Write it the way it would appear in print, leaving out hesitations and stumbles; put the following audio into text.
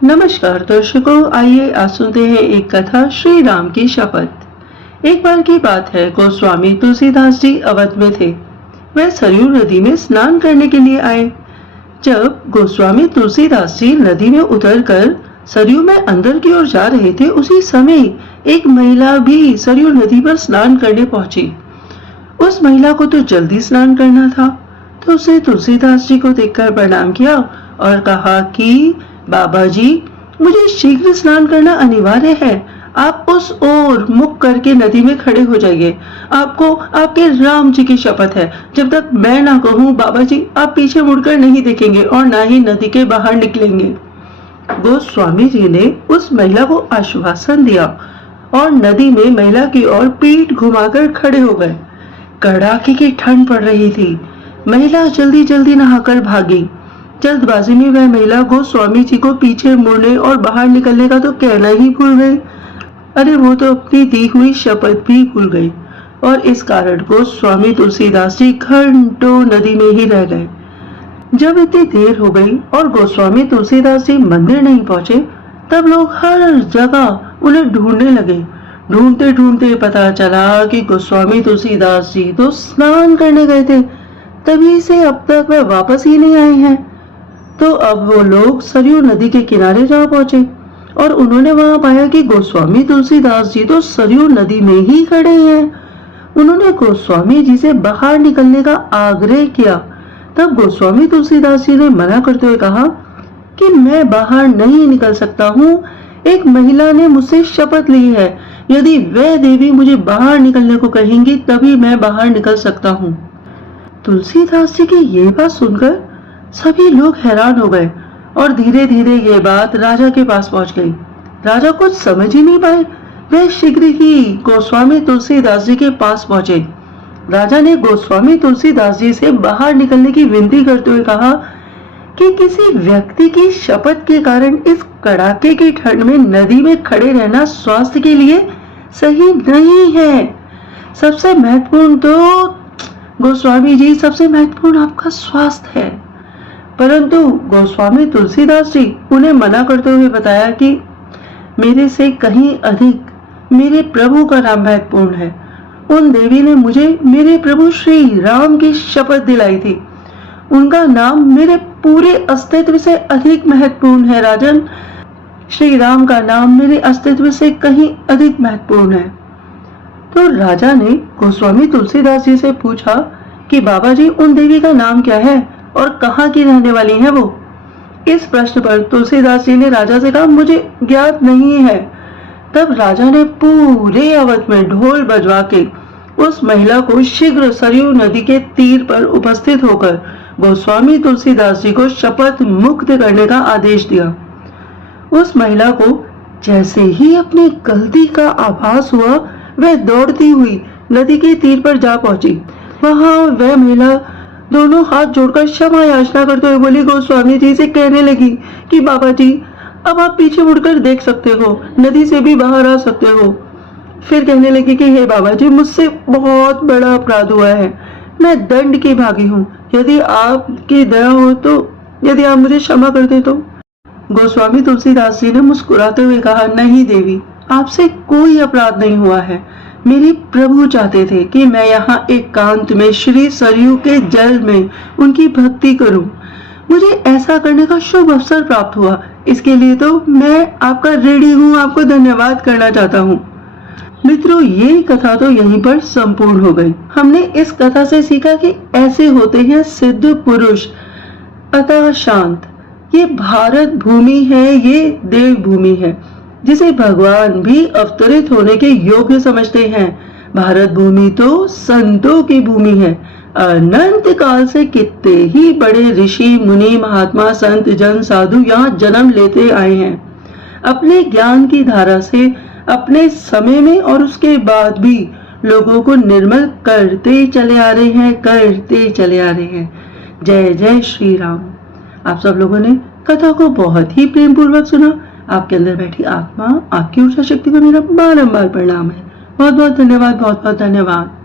नमस्कार दर्शकों, आइए आज सुनते हैं एक कथा श्री राम की शपथ। एक बार की बात है, गोस्वामी तुलसीदास जी अवध में थे। वह सरयू नदी में स्नान करने के लिए आए। जब गोस्वामी तुलसीदास जी नदी में उतरकर सरयू में अंदर की ओर जा रहे थे, उसी समय एक महिला भी सरयू नदी पर स्नान करने पहुंची। उस महिला को तो जल्दी स्नान करना था, तो उसने तुलसीदास जी को देखकर प्रणाम किया और कहा कि बाबा जी, मुझे शीघ्र स्नान करना अनिवार्य है। आप उस ओर मुख करके नदी में खड़े हो जाइए। आपको आपके राम जी की शपथ है, जब तक मैं ना कहूँ बाबा जी, आप पीछे मुड़कर नहीं देखेंगे और ना ही नदी के बाहर निकलेंगे। गोस्वामी जी ने उस महिला को आश्वासन दिया और नदी में महिला की ओर पीठ घुमाकर खड़े हो गए। कड़ाके की ठंड पड़ रही थी। महिला जल्दी जल्दी नहाकर भागी। जल्दबाजी में वह महिला गोस्वामी जी को पीछे मुड़ने और बाहर निकलने का तो कहना ही भूल गई। अरे वो तो अपनी दी हुई शपथ भी भूल गई और इस कारण गोस्वामी तुलसीदास जी घंटों नदी में ही रह गए। जब इतनी देर हो गई और गोस्वामी तुलसीदास जी मंदिर नहीं पहुंचे, तब लोग हर जगह उन्हें ढूंढने लगे। ढूंढते ढूंढते पता चला कि गोस्वामी तुलसीदास जी तो स्नान करने गए थे, तभी से अब तक वह वापस ही नहीं आए हैं। तो अब वो लोग सरयू नदी के किनारे जा पहुंचे और उन्होंने वहां पाया कि गोस्वामी तुलसीदास जी तो सरयू नदी में ही खड़े हैं। उन्होंने गोस्वामी जी से बाहर निकलने का आग्रह किया। तब गोस्वामी तुलसीदास जी ने मना करते हुए कहा कि मैं बाहर नहीं निकल सकता हूँ। एक महिला ने मुझसे शपथ ली है, यदि वह देवी मुझे बाहर निकलने को कहेंगी तभी मैं बाहर निकल सकता हूँ। तुलसीदास जी की ये बात सुनकर सभी लोग हैरान हो गए और धीरे धीरे ये बात राजा के पास पहुंच गई। राजा कुछ समझ ही नहीं पाए। वह शीघ्र ही गोस्वामी तुलसीदास जी के पास पहुंचे। राजा ने गोस्वामी तुलसीदास जी से बाहर निकलने की विनती करते हुए कहा कि किसी व्यक्ति की शपथ के कारण इस कड़ाके की ठंड में नदी में खड़े रहना स्वास्थ्य के लिए सही नहीं है। सबसे महत्वपूर्ण तो गोस्वामी जी, सबसे महत्वपूर्ण आपका स्वास्थ्य है। परंतु गोस्वामी तुलसीदास जी उन्हें मना करते हुए बताया कि मेरे से कहीं अधिक मेरे प्रभु का नाम महत्वपूर्ण है। उन देवी ने मुझे मेरे प्रभु श्री राम की शपथ दिलाई थी। उनका नाम मेरे पूरे अस्तित्व से अधिक महत्वपूर्ण है। राजन, श्री राम का नाम मेरे अस्तित्व से कहीं अधिक महत्वपूर्ण है। तो राजा ने गोस्वामी तुलसीदास जी से पूछा कि बाबा जी, उन देवी का नाम क्या है और कहाँ की रहने वाली है वो? इस प्रश्न पर तुलसीदास जी ने राजा से कहा, मुझे ज्ञात नहीं है। तब राजा ने पूरे अवध में ढोल बजवा के उस महिला को शीघ्र सरयू नदी के तीर पर उपस्थित होकर गोस्वामी तुलसीदास जी को शपथ मुक्त करने का आदेश दिया। उस महिला को जैसे ही अपनी गलती का आभास हुआ, वह दौड़ती हुई नदी के तीर पर जा पहुंची। वहां वह महिला दोनों हाथ जोड़कर क्षमा याचना करते हुए बोली, गोस्वामी जी से कहने लगी कि बाबा जी, अब आप पीछे मुड़कर देख सकते हो, नदी से भी बाहर आ सकते हो। फिर कहने लगी कि हे बाबा जी, मुझसे बहुत बड़ा अपराध हुआ है, मैं दंड की भागी हूँ। यदि आपकी दया हो तो, यदि आप मुझे क्षमा कर दे तो। गोस्वामी तुलसीदास जी ने मुस्कुराते हुए कहा, नहीं देवी, आपसे कोई अपराध नहीं हुआ है। मेरे प्रभु चाहते थे कि मैं यहाँ एकांत में श्री सरयू के जल में उनकी भक्ति करूं। मुझे ऐसा करने का शुभ अवसर प्राप्त हुआ, इसके लिए तो मैं आपका ऋणी हूँ, आपको धन्यवाद करना चाहता हूँ। मित्रों, ये कथा तो यहीं पर संपूर्ण हो गई। हमने इस कथा से सीखा कि ऐसे होते हैं सिद्ध पुरुष, अतः शांत। ये भारत भूमि है, ये देव भूमि है, जिसे भगवान भी अवतरित होने के योग्य समझते हैं। भारत भूमि तो संतों की भूमि है। अनंत काल से कितने ही बड़े ऋषि मुनि महात्मा संत जन साधु यहाँ जन्म लेते आए हैं। अपने ज्ञान की धारा से अपने समय में और उसके बाद भी लोगों को निर्मल करते चले आ रहे हैं, करते चले आ रहे हैं। जय जय श्री राम। आप सब लोगों ने कथा को बहुत ही प्रेम पूर्वक सुना। आपके अंदर बैठी आत्मा, आपकी ऊर्जा शक्ति को मेरा बारंबार प्रणाम है। बहुत बहुत धन्यवाद, बहुत बहुत धन्यवाद।